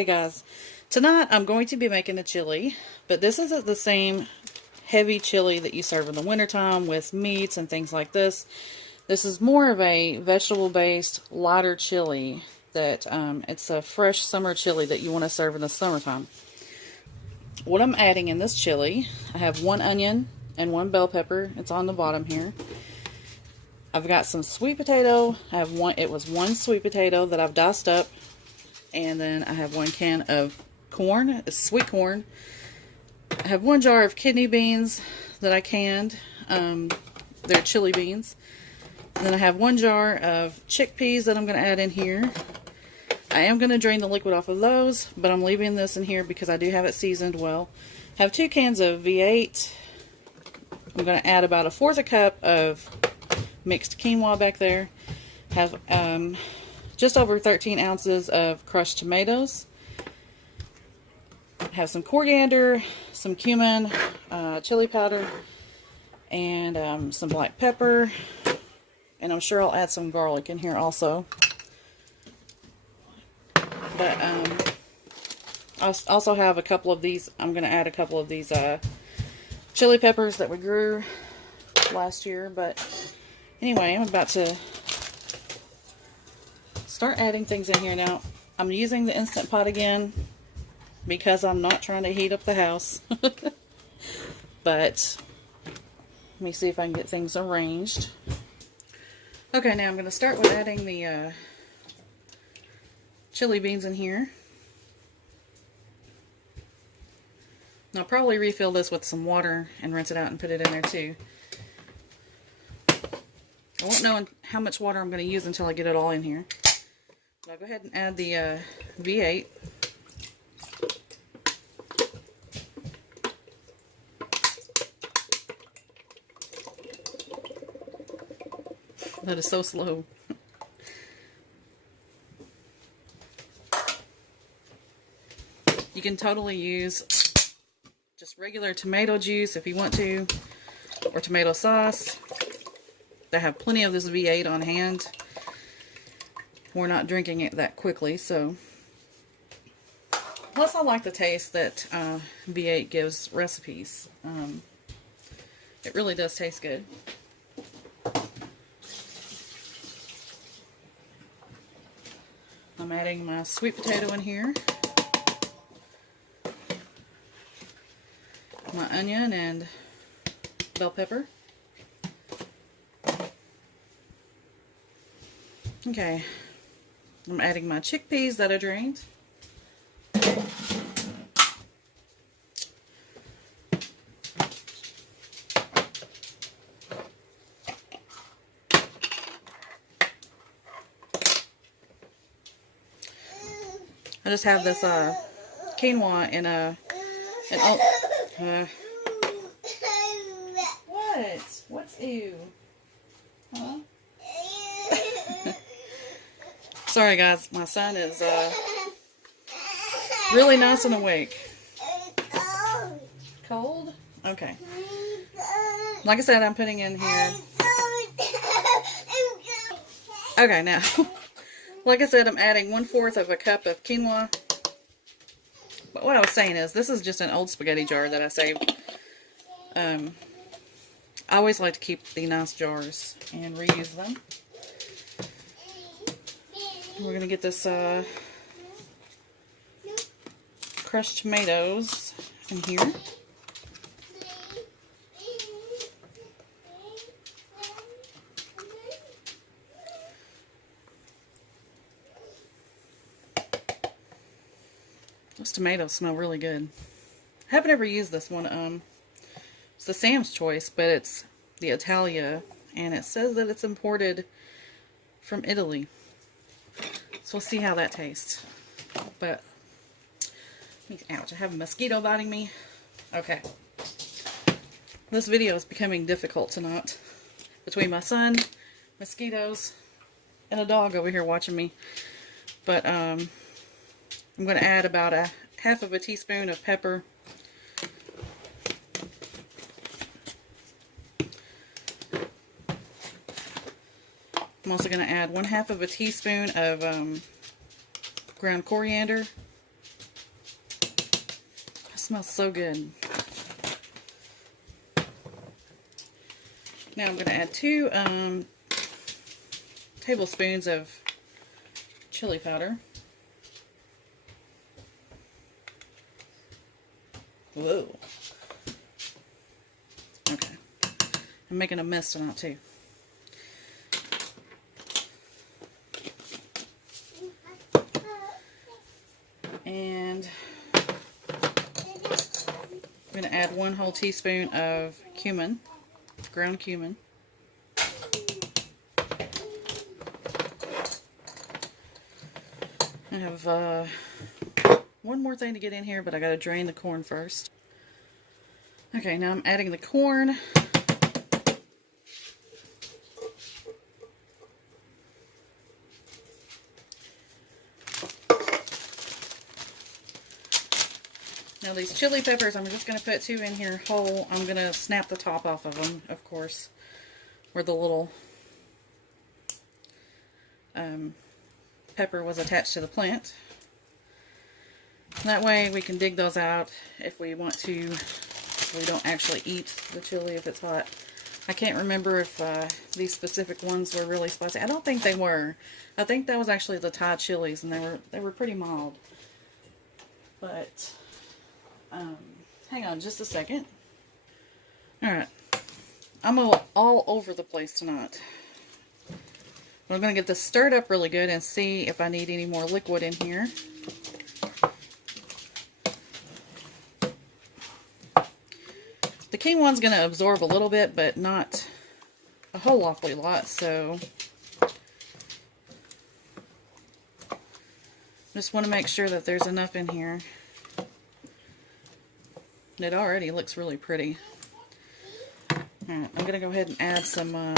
Hey guys, tonight I'm going to be making a chili, but this isn't the same heavy chili that you serve in the wintertime with meats and things like this. This is more of a vegetable-based, lighter chili that it's a fresh summer chili that you want to serve in the summertime. What I'm adding in this chili, I have 1 onion and 1 bell pepper. It's on the bottom here. I've got some sweet potato. It was 1 sweet potato that I've diced up. And then I have 1 can of corn, sweet corn. I have 1 jar of kidney beans that I canned. They're chili beans. And then I have 1 jar of chickpeas that I'm going to add in here. I am going to drain the liquid off of those, but I'm leaving this in here because I do have it seasoned well. I have 2 cans of V8. I'm going to add about 1/4 cup of mixed quinoa back there. Have just over 13 ounces of crushed tomatoes. Have some coriander, some cumin, chili powder, and some black pepper. And I'm sure I'll add some garlic in here also. But I also have a couple of these. I'm going to add a couple of these chili peppers that we grew last year. But anyway, I'm about to start adding things in here now. I'm using the Instant Pot again because I'm not trying to heat up the house. But let me see if I can get things arranged. Okay, now I'm going to start with adding the chili beans in here. And I'll probably refill this with some water and rinse it out and put it in there too. I won't know how much water I'm going to use until I get it all in here. I'll go ahead and add the V8. That is so slow. You can totally use just regular tomato juice if you want to, or tomato sauce. I have plenty of this V8 on hand. We're not drinking it that quickly, so. Plus, I like the taste that V8 gives recipes. It really does taste good. I'm adding my sweet potato in here, my onion and bell pepper. Okay. I'm adding my chickpeas that I drained. I just have this quinoa in what? What's ew? Huh? Sorry guys, my son is really nice and awake. Cold? Okay. Like I said, I'm putting in here. Okay, now, like I said, I'm adding 1/4 of a cup of quinoa. But what I was saying is, this is just an old spaghetti jar that I saved. I always like to keep the nice jars and reuse them. We're going to get this crushed tomatoes in here. Those tomatoes smell really good. I haven't ever used this one. It's the Sam's Choice, but it's the Italia, and it says that it's imported from Italy. So we'll see how that tastes. But, ouch, I have a mosquito biting me. Okay. This video is becoming difficult tonight. Between my son, mosquitoes, and a dog over here watching me. But, I'm going to add about 1/2 teaspoon of pepper. I'm also going to add 1/2 teaspoon of ground coriander. smells so good. Now I'm going to add 2 tablespoons of chili powder. Whoa. Okay. I'm making a mess tonight too. And I'm going to add 1 whole teaspoon of cumin, ground cumin. I have one more thing to get in here, but I got to drain the corn first. Okay, now I'm adding the corn. Now these chili peppers, I'm just going to put 2 in here whole. I'm going to snap the top off of them, of course, where the little pepper was attached to the plant. That way we can dig those out if we want to. We don't actually eat the chili if it's hot. I can't remember if these specific ones were really spicy. I don't think they were. I think that was actually the Thai chilies, and they were pretty mild. But hang on just a second. All right, I'm all over the place tonight. I'm going to get this stirred up really good and see if I need any more liquid in here. The quinoa's going to absorb a little bit, but not a whole awfully lot, so just want to make sure that there's enough in here. It already looks really pretty. Alright, I'm going to go ahead and add some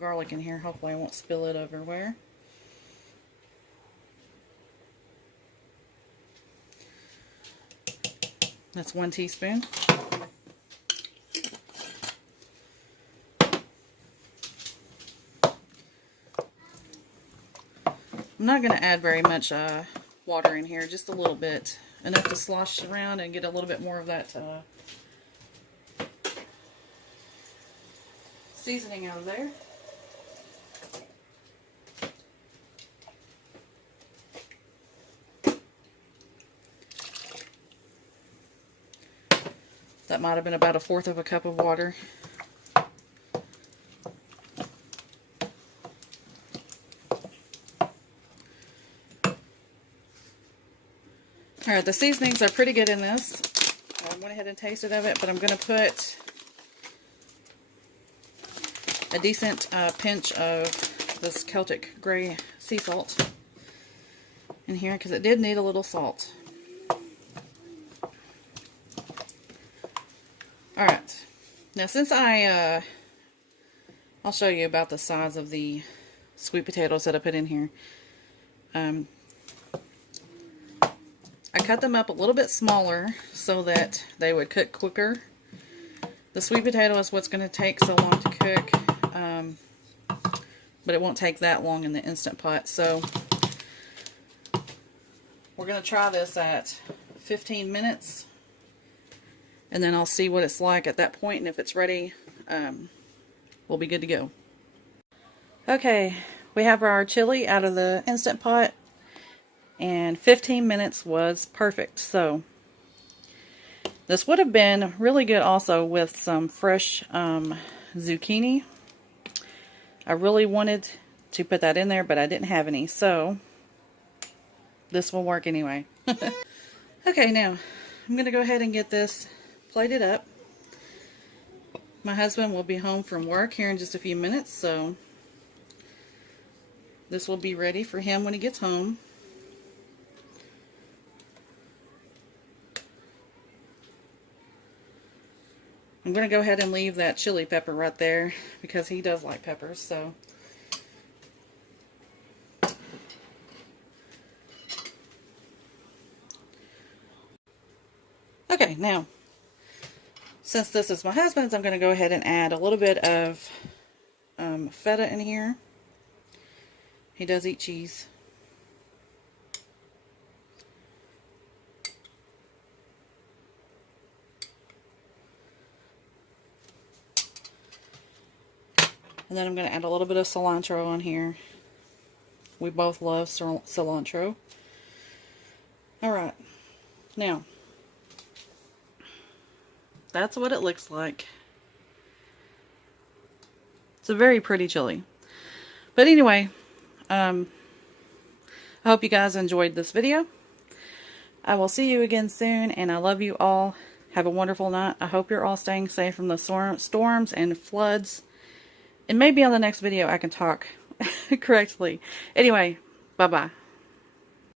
garlic in here. Hopefully I won't spill it everywhere. That's 1 teaspoon. I'm not going to add very much water in here, just a little bit. Enough to slosh around and get a little bit more of that seasoning out of there. That might have been about 1/4 of a cup of water. Alright, the seasonings are pretty good in this. I went ahead and tasted of it, but I'm going to put a decent pinch of this Celtic Gray sea salt in here, because it did need a little salt. Alright, now since I'll show you about the size of the sweet potatoes that I put in here. I cut them up a little bit smaller so that they would cook quicker. The sweet potato is what's going to take so long to cook, but it won't take that long in the Instant Pot. So we're going to try this at 15 minutes, and then I'll see what it's like at that point, and if it's ready, we'll be good to go. Okay, we have our chili out of the Instant Pot, and 15 minutes was perfect. So this would have been really good also with some fresh zucchini. I really wanted to put that in there, but I didn't have any, so this will work anyway. Okay, now I'm going to go ahead and get this plated up. My husband will be home from work here in just a few minutes, so this will be ready for him when he gets home. I'm going to go ahead and leave that chili pepper right there because he does like peppers, so. Okay, now, since this is my husband's, I'm going to go ahead and add a little bit of feta in here. He does eat cheese. And then I'm going to add a little bit of cilantro on here. We both love cilantro. Alright, now, that's what it looks like. It's a very pretty chili. But anyway, I hope you guys enjoyed this video. I will see you again soon, and I love you all. Have a wonderful night. I hope you're all staying safe from the storms and floods. And maybe on the next video I can talk correctly. Anyway, bye-bye.